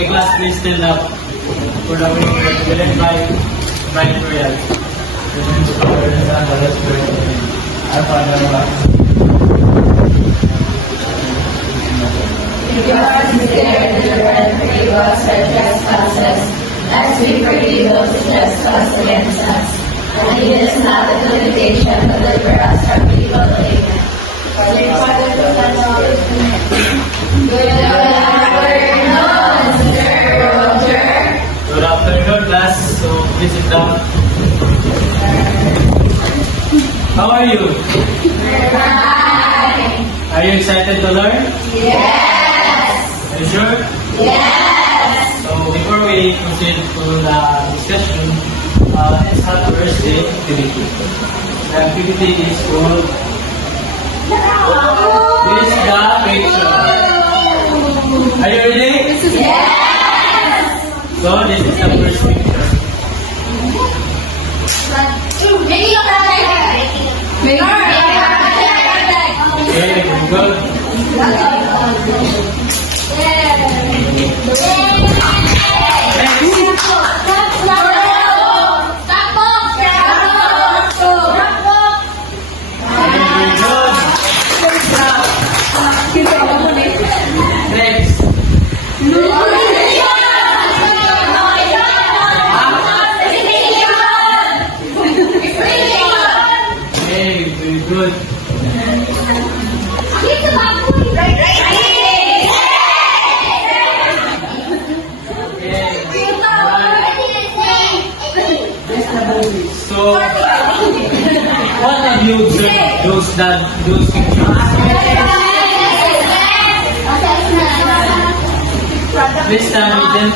Okay, class, please stand up for the winner. Given by Brian Royal. Forgive us and forgive us our trespasses, as we forgive those who trespass against us. And lead us not into temptation, but deliver us from evil. Amen. Good afternoon, class. So, please sit down. How are you? Are you excited to learn? Yes! Are you sure? Yes! So, before we proceed to the discussion, let's have the first day activity. The activity is called This is the Picture. Are you ready? Yes! So, this is the first picture. Okay, good. Next. Okay, very good. So, what have you observed those pictures? This time we didn't.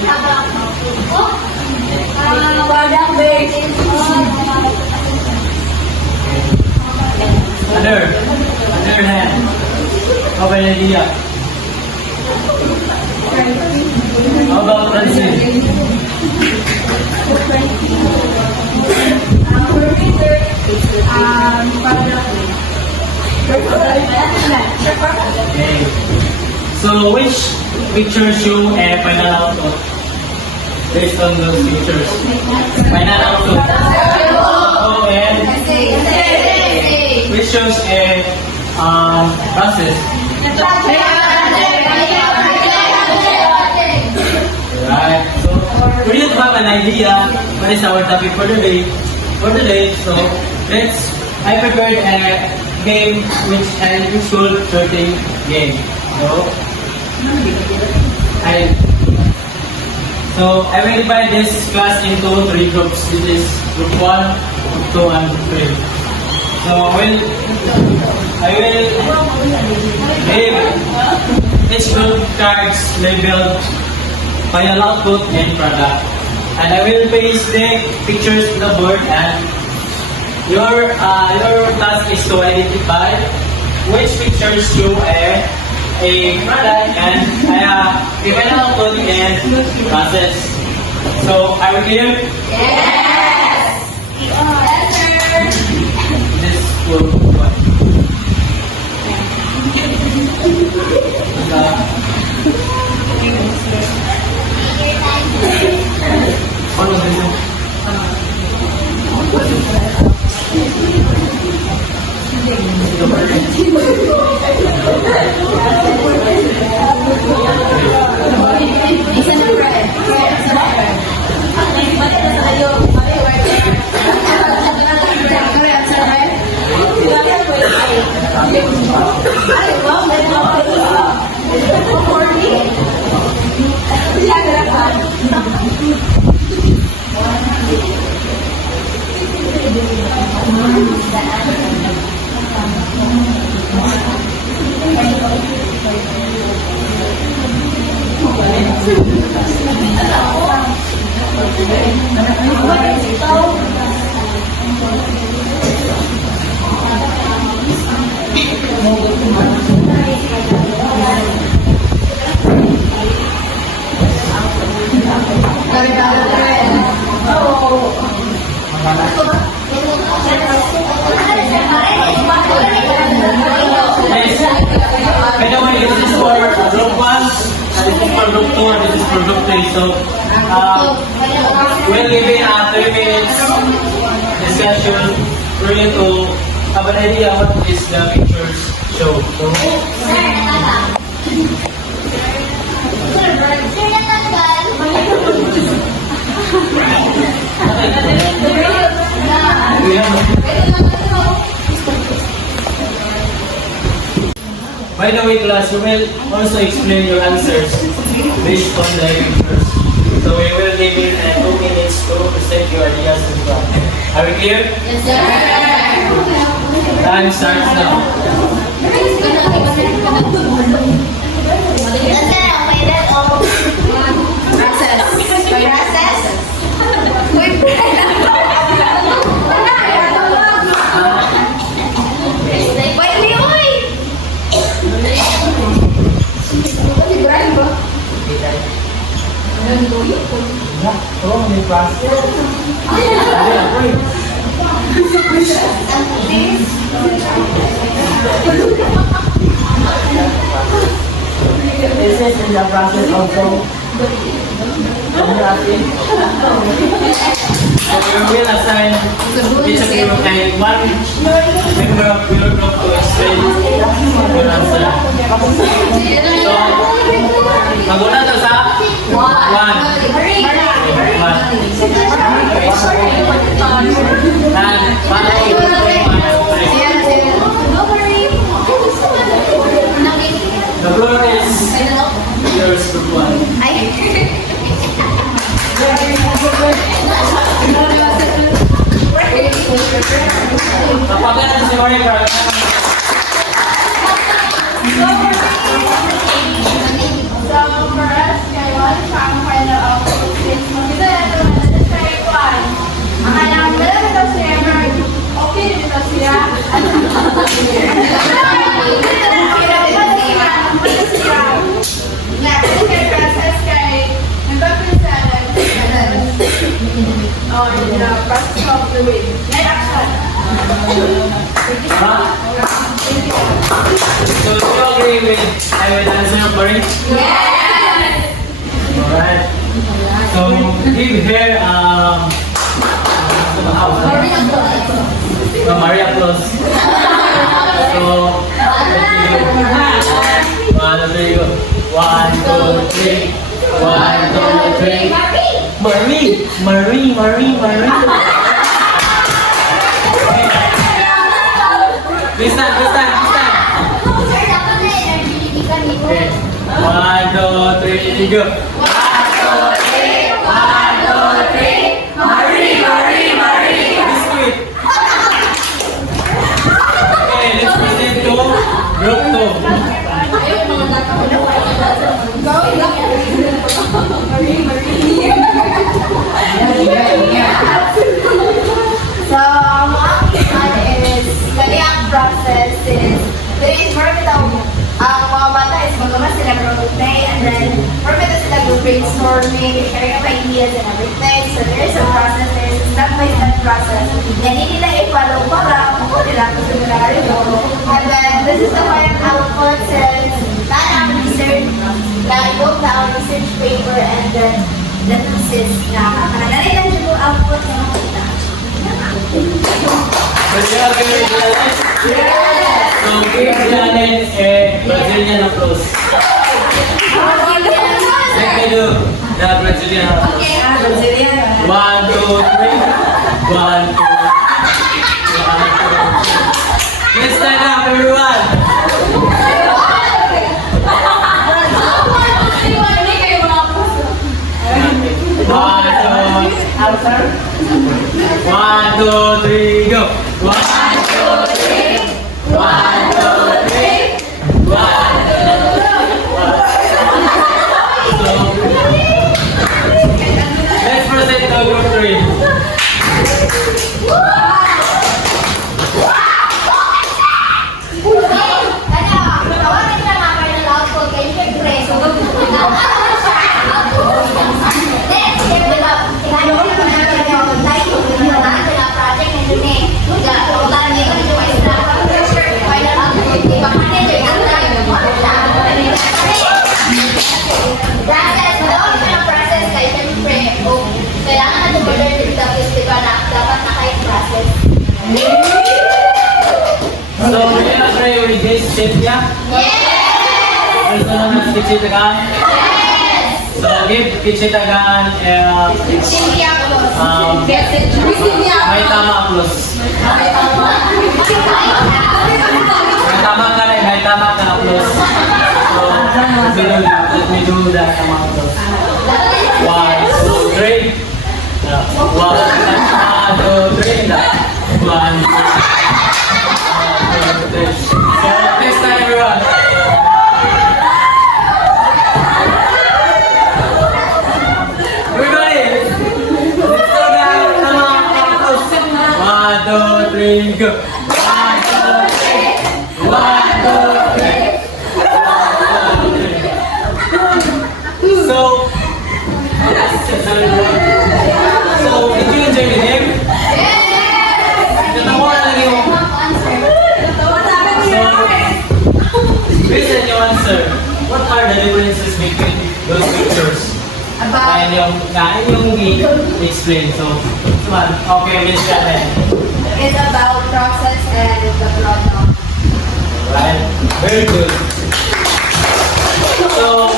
Other hand. How about idea? How about Francine? Okay. So which pictures show a final output based on those pictures? Final output. Oh, and which shows a process. Right. So for you to have an idea what is our topic for today, so I prepared a game which an usual shooting game. So I will divide this class into 3 groups, which is group 1, group 2, and group 3. So I will give each group cards labeled final output and product. And I will paste the pictures to the board, and your task is to identify which pictures show a product and a final output and process. So are we clear? Yes! This will what? What was this? By the way, this is for group 1, this is for group 2, and this is for group 3. Okay, so we'll give it a 3 minutes discussion for you to have an idea what is the pictures show. So, by the way, class, you will also explain your answers based on the pictures. So we will give it 2 minutes to present your ideas as well. Are we clear? Yes, sir. Time starts now. Oh, may process. This is in the process also. So we will assign each of you one member of your group to explain your answer. So, maguna to sa 1. And follow the floor is yours, group 1. Kapag na si Marie Brown. So for us, ngayon, ang final output is maganda na ito na sa ikuan. Ang alam mo lang ito siya, okay din ito siya. Process kay nagpapisalan or the process of the way. Net action. So do you agree with I will answer for it? Yes! Alright. So give here Maria Plus. So 1, 2, 3. 1, 2, 3. 1, 2, 3. Marie. Listen. Okay. 1, 2, 3, go. 1, 2, 3. Marie. Biscuit. Okay, let's proceed to group 2. So, ang is kaniang process is ang mga bata is magawa sila group play and then formula sila group brainstorming, sharing of ideas and everything. So there is a process, there is a step-by-step process. And hindi nila i-follow para kung nila kung similarity mo. And then this is the final output since that ang research, na-evoke na ang research paper and then the thesis na kananay lang yung output na makita. So you agree with Janet? Yes! So give Janet a Brazilian applause. Let me do the Brazilian applause. Okay, Brazilian. 1, 2, 3. 1, 2. Let's stand up, everyone. One, two, three, go. 1, 2, 3. 1, 2, 3. 1, 2, 3. Let's proceed to group 3. naman si Kichitagan? So, give Kichitagan may tama applause. May tama ka rin, may tama ka applause. So, let me do that tama applause. 1, 2, 3. 1, 2, 3. 1, 2, 3. So, next time everyone. Everybody, let's go down. Tama applause. 1, 2, 3, go. 1, 2, 3. 1, 2, 3. So, did you enjoy the game? Natawa na lang yung... So, based on your answer, what are the differences between those pictures? And yung explain. So, okay, Miss Shannon. It's about process and the product. Right, very good. So,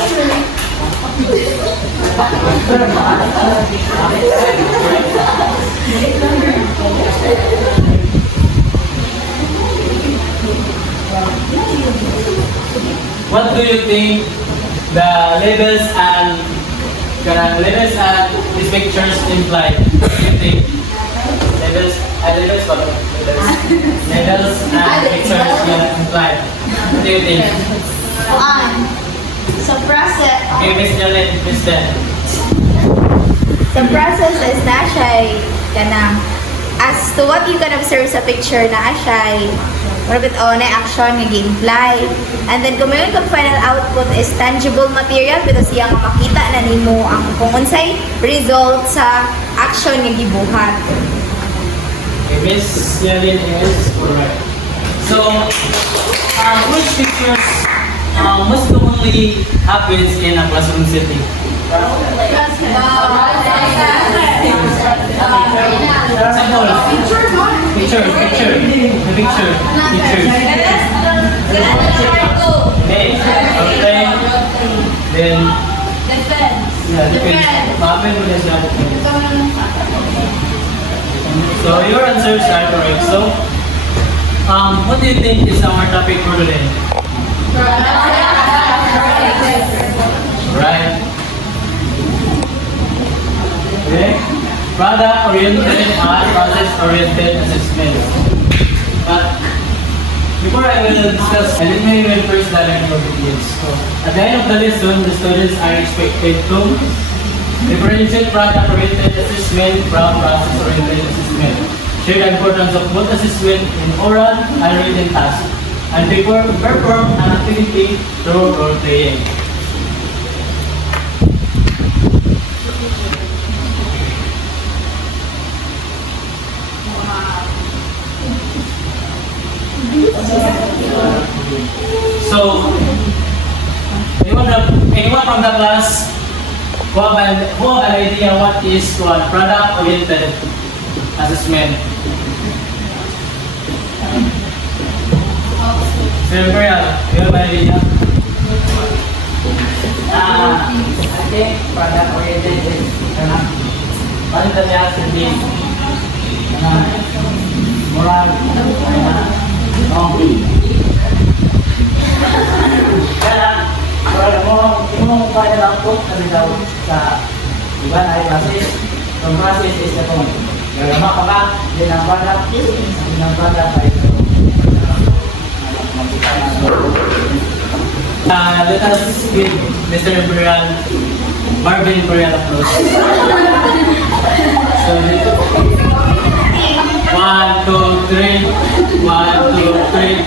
what do you think the labels and these pictures imply? What do you think? Labels and pictures imply. What do you think? So process. Okay, Miss Jolene, Miss Ben. The process is na siya kanang as to what you can observe sa picture na siya na action nga gi-imply. And then kung mayroon kang final output is tangible material because siya nga makita na nimo ang kung unsay result sa action nga gibuhat. Okay, Miss Jolene is correct. So, which pictures most commonly happens in a classroom setting? Example. Picture. Okay. Then. Yeah, defense. So your answers are correct. So, what do you think is our topic for today? Right. Okay. Product-oriented and process-oriented assessment. But before I will discuss, let me first dive into the details. So, at the end of the lesson, the students are expected to differentiate product-oriented assessment from process-oriented assessment. Share the importance of both assessment in oral and written tasks, and perform an activity through role playing. So, anyone from the class who have an idea what is product-oriented assessment? Sir Brian, you have an idea? I think product-oriented is paano niya sabi moral kaya mo kaya lang po kasi daw sa iba na ay process. The process is the point. Gagama ka ba? Din ang product ay let us give Mr. Marvin Imperial applause. So, 1, 2, 3. 1, 2, 3.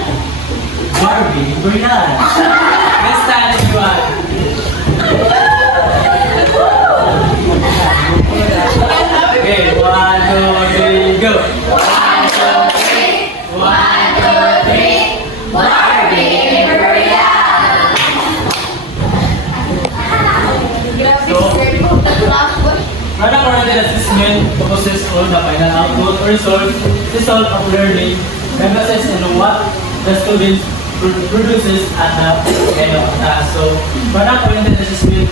Marvin Imperial. Next time, everyone. Okay, 1, 2, 3, go. 1, 2, 3. 1, 2, 3. Marvin Imperial. Product-oriented assessment focuses on the final output or result of learning, emphasis on what the students produces at the end of the task. So, product-oriented assessment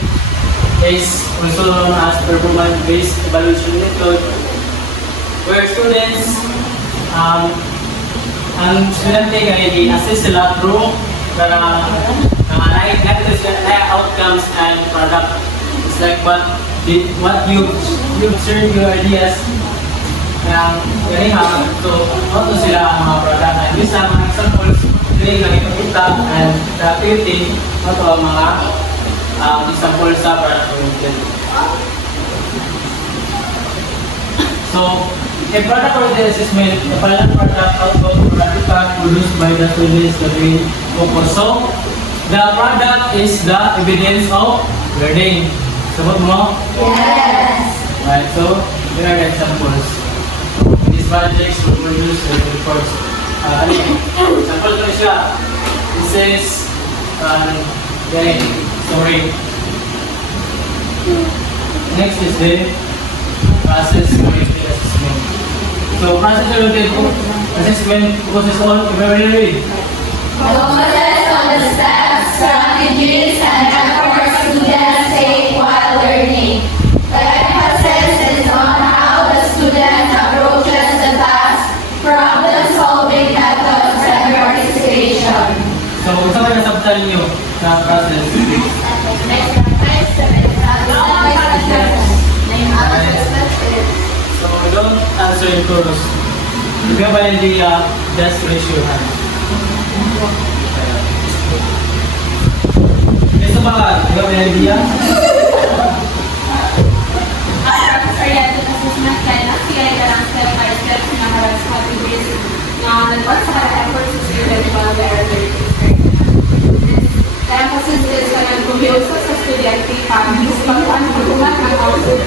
is also known as performance-based evaluation method, where students, ang estudyante ay i-assess sila through the outcomes and product. It's like what you've shared your ideas ng galing ha. So, ano sila ang mga product na isa mga examples galing na ipakita and the activity ito ang mga example sa product oriented. So, a product oriented assessment, the final product outcome or artifact produced by the students that we focus. So, the product is the evidence of learning. Sabot mo? Yes. Right, so, here are the examples. These projects will produce the reports. Example ko siya. This is story. Next is the process oriented assessment. So, process oriented assessment focuses on evaluation. Focuses on the steps, strategies, and efforts students take while learning. The emphasis is on how the student approaches the task, problem-solving methods, and participation. So, kung saan kayo nasabtan nyo sa process? So, don't answer in chorus. If you have an idea, just raise your hand. Ito ba? You have an idea? Oriented assessment kaya nagsiyay ka ng step-by-step na harap sa activities na nagpag sa efforts sa student while they are learning. The emphasis is sa nag-build sa estudyante para pag-pagpunan ng output.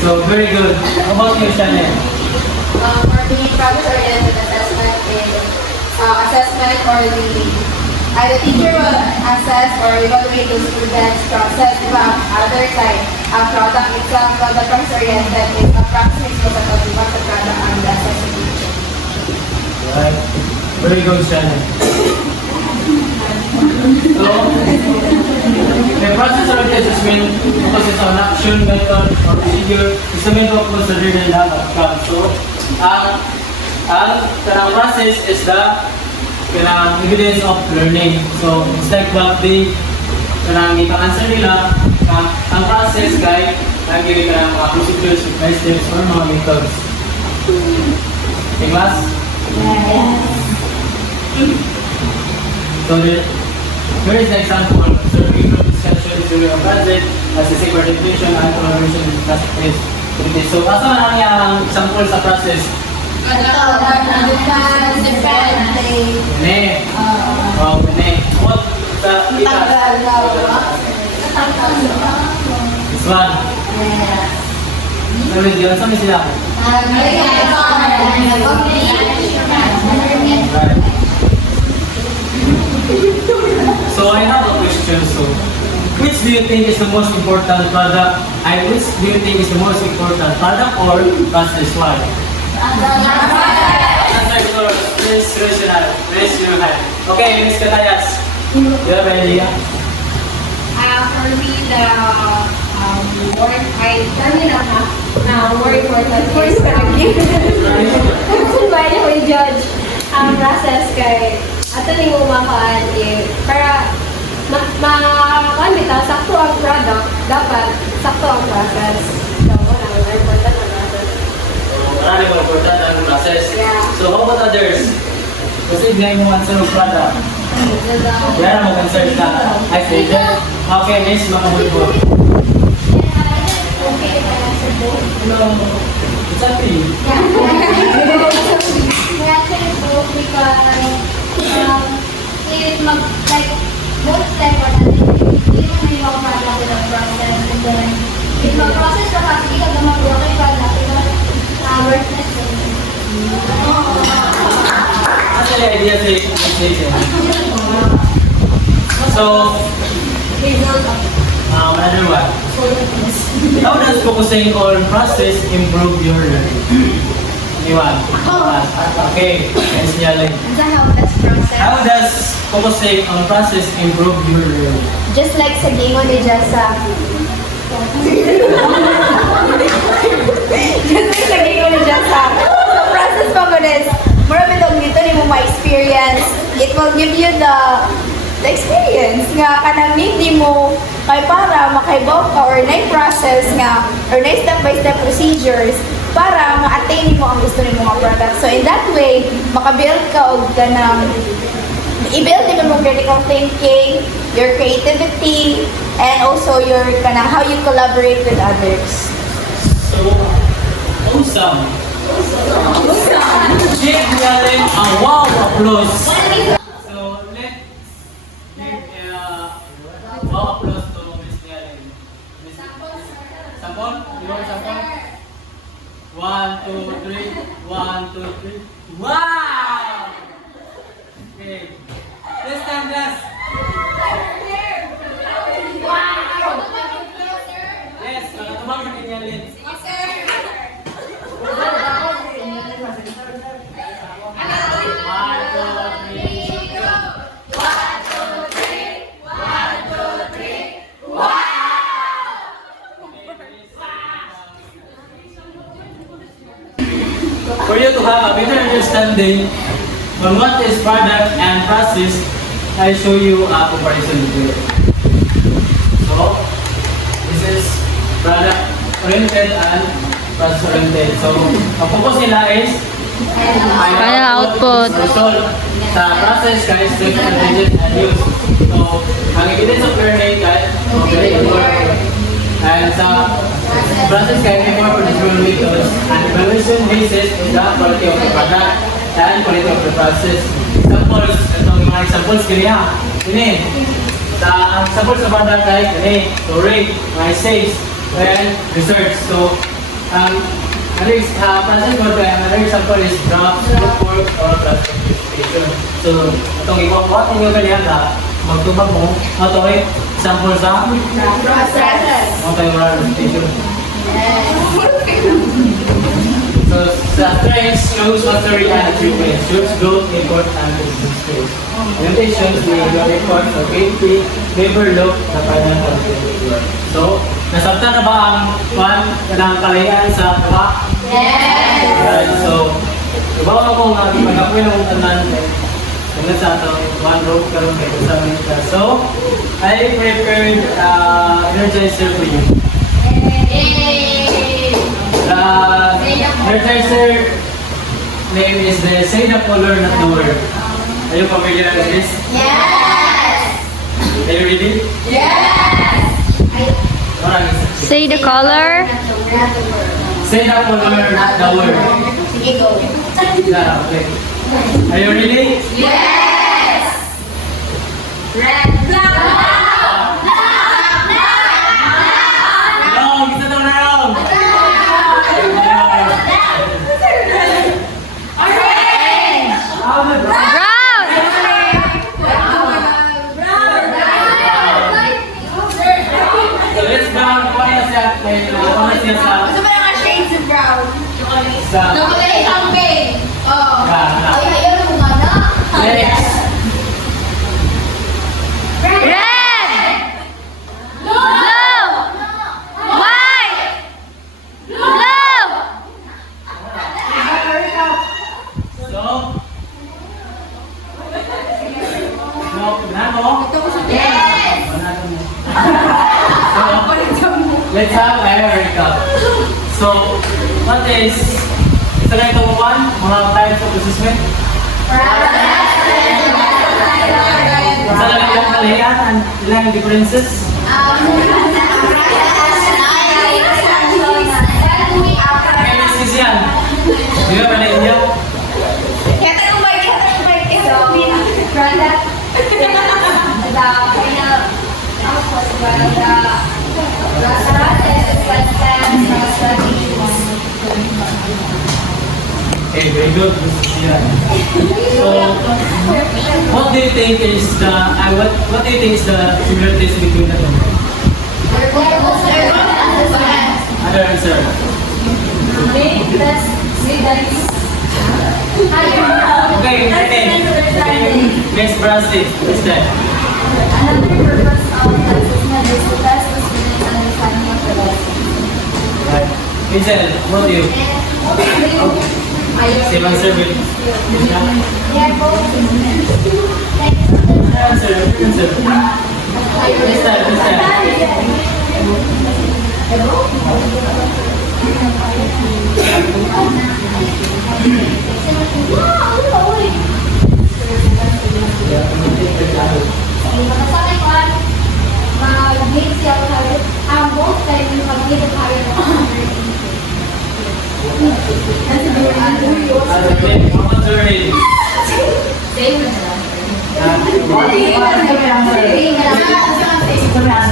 So, very good. How about you, Shannon? For me, project-oriented assessment is assessment or the teacher will assess or evaluate the student's process from other side. Ang product itself, the process-oriented is approximate sa pag-iba sa product ang assessment. Right. Very good, Shannon. So, the process oriented assessment focuses on action, method, or procedure. Is the main focus rather than the outcome. So, ang process is the evidence of learning. So, it's like what they ipang-answer nila ang process guide ang gawin ka ng mga procedures, by steps, or mga methods. Okay, class? So, here is the example. Observing group discussion during a project, assessing participation and collaboration in class activities. So, asa na ang example sa process? Ini. Oh, ini. What sa kita? This one. Nulis yun. Saan sila? Right. So I have a question. So, which do you think is the most important product? Which do you think is the most important product or process? Why? Answer yours. Please raise your hand. Okay, Miss Katayas. Do you have an idea? For me, the more important is Kung bayan ko i-judge ang process kay ato ning umakaan para makakaan bitaw sakto ang product, dapat sakto ang process. So, wala ang important ang process. Marami mga important ang process. Yeah. So how about others? Kasi hindi mo answer ng product. Kaya na mag-answer na. I say that. Okay, Miss, makamulbo. No. It's up to you. Actually, idea say so, another one. How does focusing on process improve your learning? Iwan. Okay, let's yell. How does focusing on process improve your learning? Just like sa gingon ni Jessa. Just like sa gingon ni Jessa. So process pa mo this. Marami itong dito ni mo ma-experience. It will give you the experience nga kanang hindi mo kay para makaibaw ka or na-process nga or na-step-by-step procedures para ma-attain mo ang gusto ni mga product. So in that way, makabuild ka og kanang i-build din mo critical thinking, your creativity, and also your kanang how you collaborate with others. So, awesome. Give yelling a wow applause. So, let's give a wow applause to Miss Yelling. Sampon? You want sampon? 1, 2, 3. 1, 2, 3. Wow! Okay. This time, yes. Yes, tumawag ka niya, Lynn. For you to have a better understanding on what is product and process, I show you a comparison video. So, this is product oriented and process oriented. So, ang focus nila is Final output. result sa process guys, strategies and use. So, ang evidence of learning guys, and sa process guys, more for different methods and evaluation basis in the quality of the product and quality of the process. Examples, itong mga examples kanya. Ini, ang examples sa product guys, ini, so rate, my sales, and research. So, process mo tayo, another example is drops, report, or classification. So, itong iwak-wak nyo ganyan na magtubag mo, ito ay example sa multi-oral So, sa strengths shows authority and achievement, shows growth, import, and business skills. Limitations, the report, the KP, never look the final content. So, nasabta na ba ang kanang kalayaan sa tawa? Yes! Right, so, ibaw ako nga, pag-apoy ng tanan, hanggang sa ito, one rope karoon kayo sa mga. So, I prepared energizer for you. The energizer name is the Say the Color Not the Word. Are you familiar with this? Yes! Are you ready? Yes! Alright. Say the color. Say the color, not the word. Sige, go. Yeah, okay. Are you ready? Yes! Red, black, Wrong! Isa daw na wrong! Brown. So let's brown. Paano siya sa... Gusto mo mga shades of brown? Sa... Chocolate champagne. Oh. Sa... Ay, ayaw mo nga na. Next. Red. Blue. White. Blue. So... No, nano? Yes! Let's have a recap. So, what is... Isa na ito one, mga types of assessment. Isa lang ilang kalahian, ilang differences. May misis yan. Di ba pala inyo? Kaya tanong ba ito? Product. The final output. The process, Okay, very good. Yeah. So, what do you think is the what do you think is the similarities between the two? Other answer. Let's see that Yes, Brazil. What's that? Another purpose of assessment is to test the student's understanding of the lesson. Right. Vincent, what do you? Same answer, Bill. Answer. This time. What's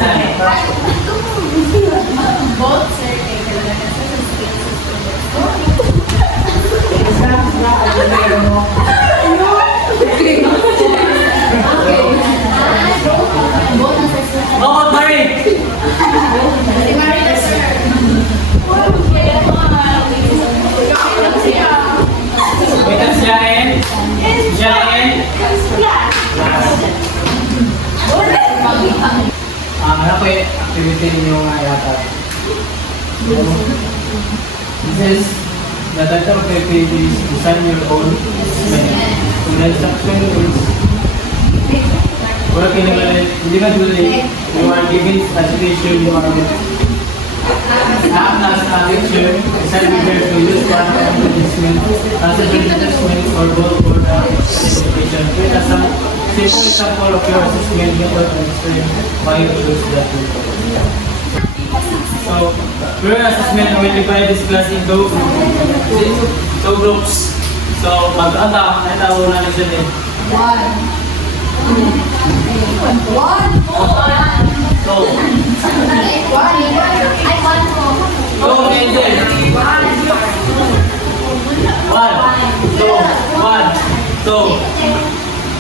your name? Both certain. Oh, Mary! Wait, that's Jain. Jain. Ano po yung activity ninyo nga yata? This is the title of the page is design your own assessment. So the instruction is working individually. You are given a situation you are as a teacher, decide whether to use one of the assessment as a assessment or both for the education. Create a simple example of your assessment method and explain why you choose that method. So, your assessment will divide this class into two groups. So, mag-ata, ay tawag na nila din. Go, Angel.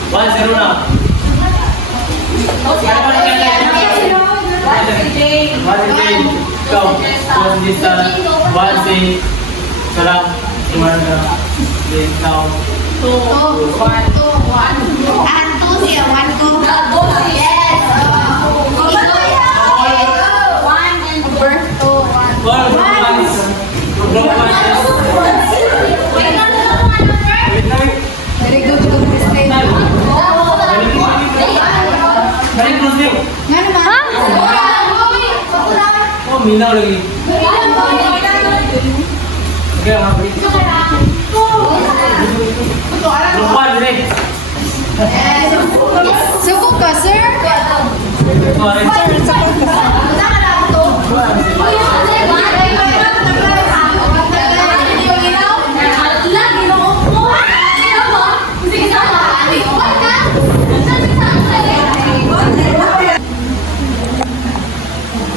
1-0 na. Go. One this one say sarap one now. Oh, minaw lagi. Okay, mga Lupan, direct. Suko ka, sir?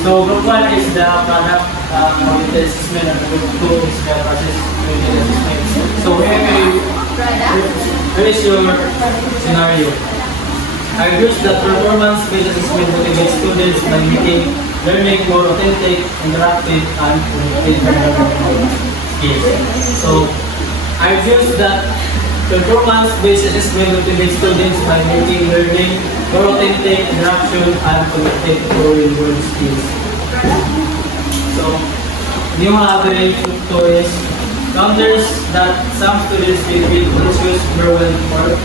So, group 1 is the product of the assessment and group 2 is the process of the assessment. So, here is your scenario. I use that performance-based assessment motivates students by making learning more authentic, interactive, and connected skills. So, I use that performance-based assessment motivates students by making learning more authentic, interaction, and connected to real-world skills. So, new average to is counters that some students will be conscious overwhelmed for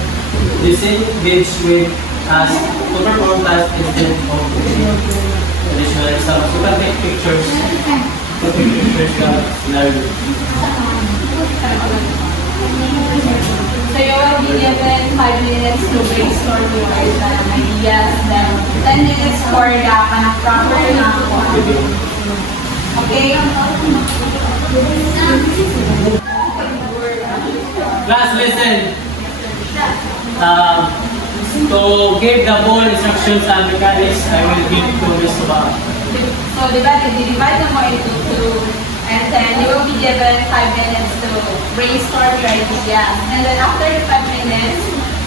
disengage with as to perform tasks instead of traditional exams. You can take pictures to take pictures of scenario. So you will be given 5 minutes to brainstorm your ideas, then 10 minutes for the proper Okay? Class, listen. To give the ball instructions and mechanics, I will give to Ms. Suba. So divide them into two, and then you will be given 5 minutes to brainstorm your ideas. And then after the 5 minutes,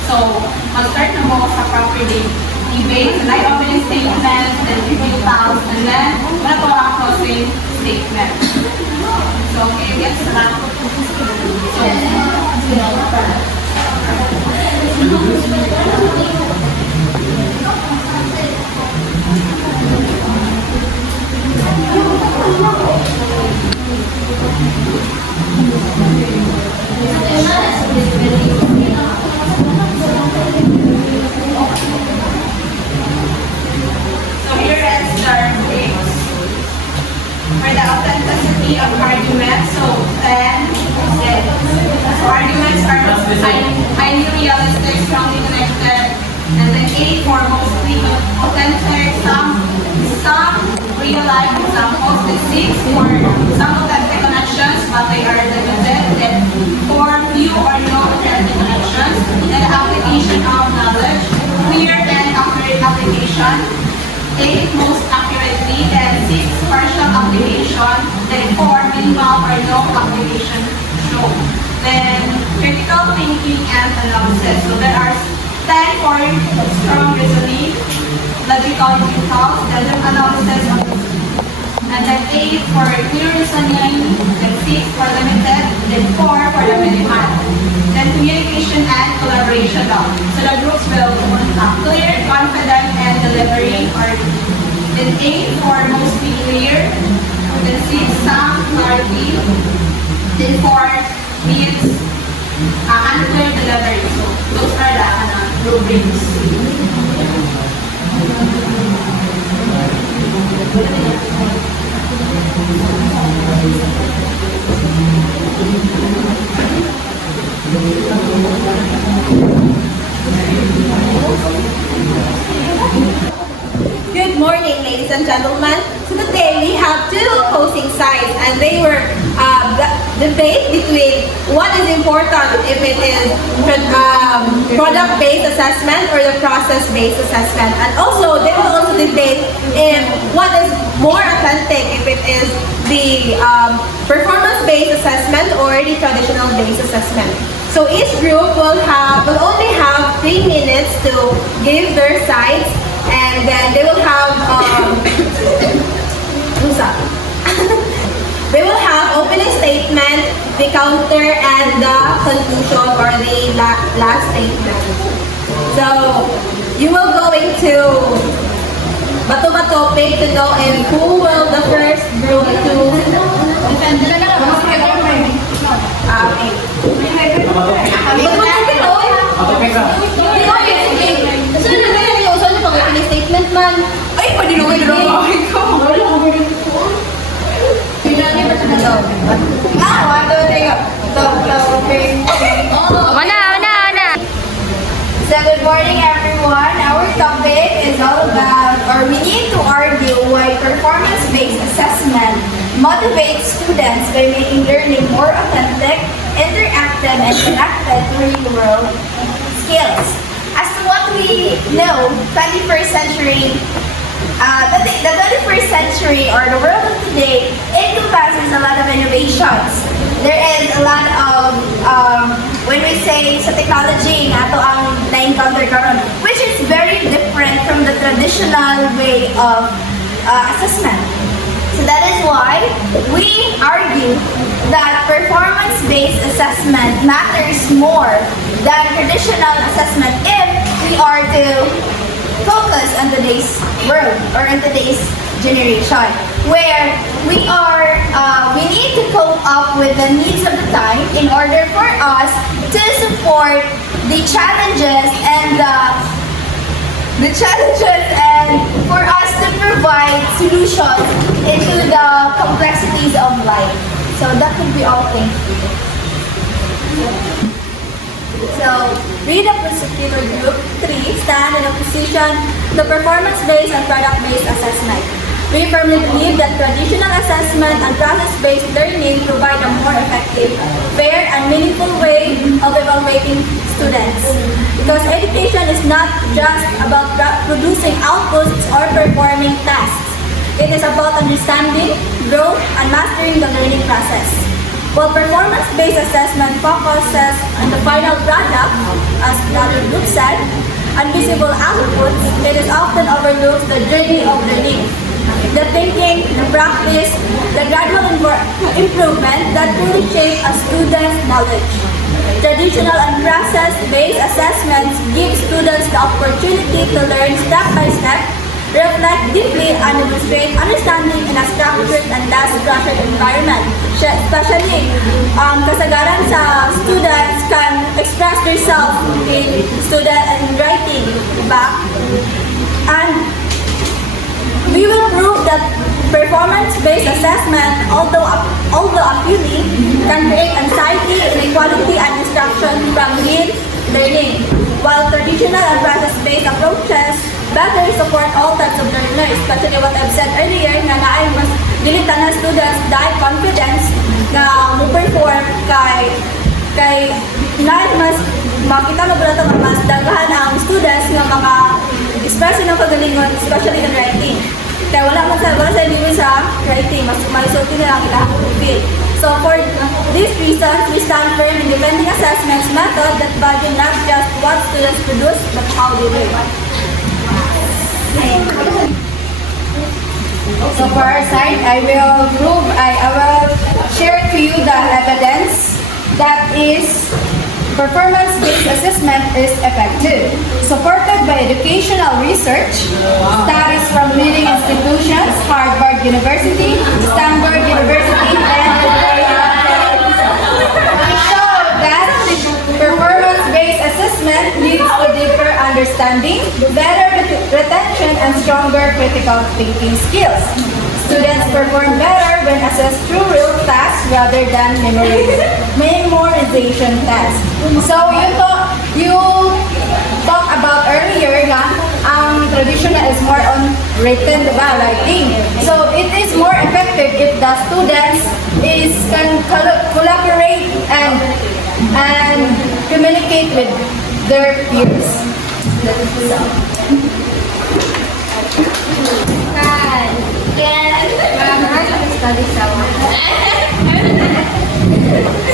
so mag-start na mo sa proper debate, like opening statements, then review tasks, and then wala po ang closing statement. So can you get started? So here is the grades for the authenticity of arguments. So 10, 6. So arguments are highly realistic, strongly connected. And then 8 for mostly authentic, some real life examples. Then 6 for some authentic connections, but they are limited. Then 4 few or no authentic connections. Then the application of knowledge, clear and accurate application. 8 most accurately, then 6 partial application, then 4 minimal or no application shown. Then critical thinking and analysis. So there are 10 for strong reasoning, logical details, then analysis of and then 8 for clear reasoning, then 6 for limited, then 4 for the minimal. Then communication and collaboration. So the groups will clear, confident, and delivering, or then 8 for mostly clear, then 6 some clarity, then 4 means unclear delivery. So those are the rubrics. Good morning, ladies and gentlemen. So today we have two opposing sides, and they were debate between what is important, if it is product-based assessment or the process-based assessment, and also they will also debate if what is more authentic, if it is the performance-based assessment or the traditional-based assessment. So each group will only have 3 minutes to give their sides, and then they will have they will have opening statement, the counter, and the conclusion or the last statement. So you will go into bato-bato pick to know if who will the first group to okay. Statement man. Ay, pwede nung gagawin ko. So good morning everyone. Our topic is all about, or we need to argue why performance-based assessment motivates students by making learning more authentic, interactive, and connected to real-world skills. As to what we know, the 21st century or the world of today encompasses a lot of innovations. There is a lot of, when we say sa technology, ato ang na-encounter karon, which is very different from the traditional way of assessment. So that is why we argue that performance-based assessment matters more than traditional assessment if we are to focus on today's world or in today's generation, where we need to cope up with the needs of the time in order for us to support the challenges and for us to provide solutions into the complexities of life. So that would be all. Thank you. So, we the prosecutor group 3 stand in opposition to performance-based and product-based assessment. We firmly believe that traditional assessment and process-based learning provide a more effective, fair, and meaningful way of evaluating students. Because education is not just about producing outputs or performing tasks. It is about understanding, growth, and mastering the learning process. While performance-based assessment focuses on the final product, as the other group said, and visible outputs, it is often overlooks the journey of learning, the thinking, the practice, the gradual improvement that truly shape a student's knowledge. Traditional and process-based assessments give students the opportunity to learn step by step, reflect deeply, and demonstrate understanding in a structured and less structured environment. Especially, kasagaran sa students can express themselves in student and writing, diba? And we will prove that performance-based assessment, although appealing, can create anxiety, inequality, and distraction from real learning, while traditional and process-based approaches better support all types of learners, especially what I've said earlier, nga naay mas dilitan na students dahil confidence na mo-perform kay naay mas makita na ba ito mas daghan ang students nga mga express ng kagalingon, especially in writing. Kaya wala sa limit sa writing, mas maisulti na lang ilang profile. So for these reasons, we stand firm in defending assessments method that value not just what students produce, but how they learn. So for our side, I will share to you the evidence that is performance-based assessment is effective. Supported by educational research, studies from leading institutions, Harvard University, Stanford University, and we show that performance-based assessment leads to deeper understanding, better retention, and stronger critical thinking skills. Students perform better when assessed through real tasks rather than memorization tasks. So you talk about earlier na ang traditional is more on written, diba, writing. So it is more effective if the students can collaborate and communicate with their peers.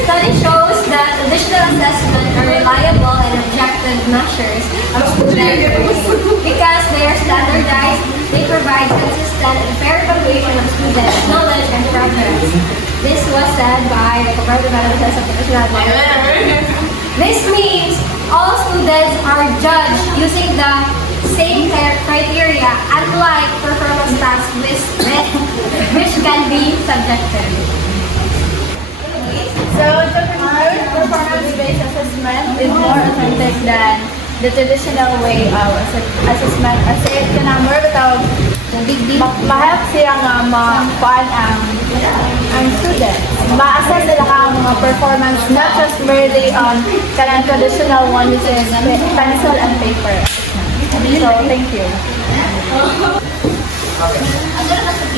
Study shows that traditional assessment are reliable and objective measures of student growth because they are standardized. They provide consistent and fair evaluation of students' knowledge and progress. This was said by the Corporate Development of Professional Development. This means all students are judged using the same criteria, unlike performance tasks which can be subjective. So to conclude, performance-based assessment is more authentic than the traditional way of assessment kasi kanamor bitaw ma-help siya nga ma-kuan ang student. Ma-assess sila ang mga performance not just merely on kanang traditional one which is pencil and paper. So thank you.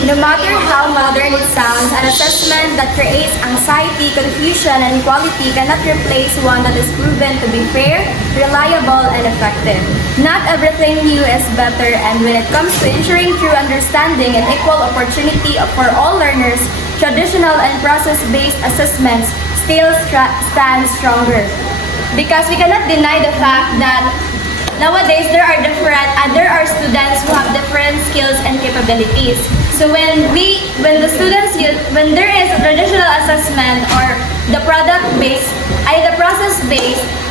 No matter how modern it sounds, an assessment that creates anxiety, confusion, and inequality cannot replace one that is proven to be fair, reliable, and effective. Not everything new is better, and when it comes to ensuring true understanding and equal opportunity for all learners, traditional and process-based assessments still stand stronger. Because we cannot deny the fact that nowadays, there are students who have different skills and capabilities. So when there is a traditional assessment or the process-based,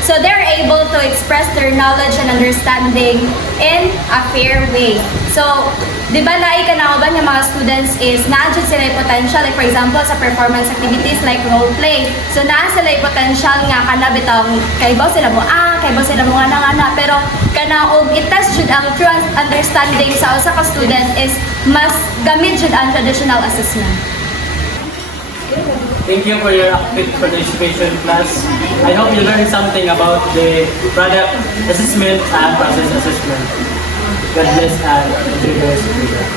so they're able to express their knowledge and understanding in a fair way. So, di ba naikanauban yung mga students is na-adjust sila yung potential, like for example, sa performance activities like role play. So, naa sila yung potential nga kanabitang kaibaw sila mo kaibaw sila mo nga pero kanaog itest jud ang true understanding sa usa ka student is mas gamit jud ang traditional assessment. Thank you for your active participation class. I hope you learned something about the product assessment and process assessment. God bless and enjoy the rest of the day.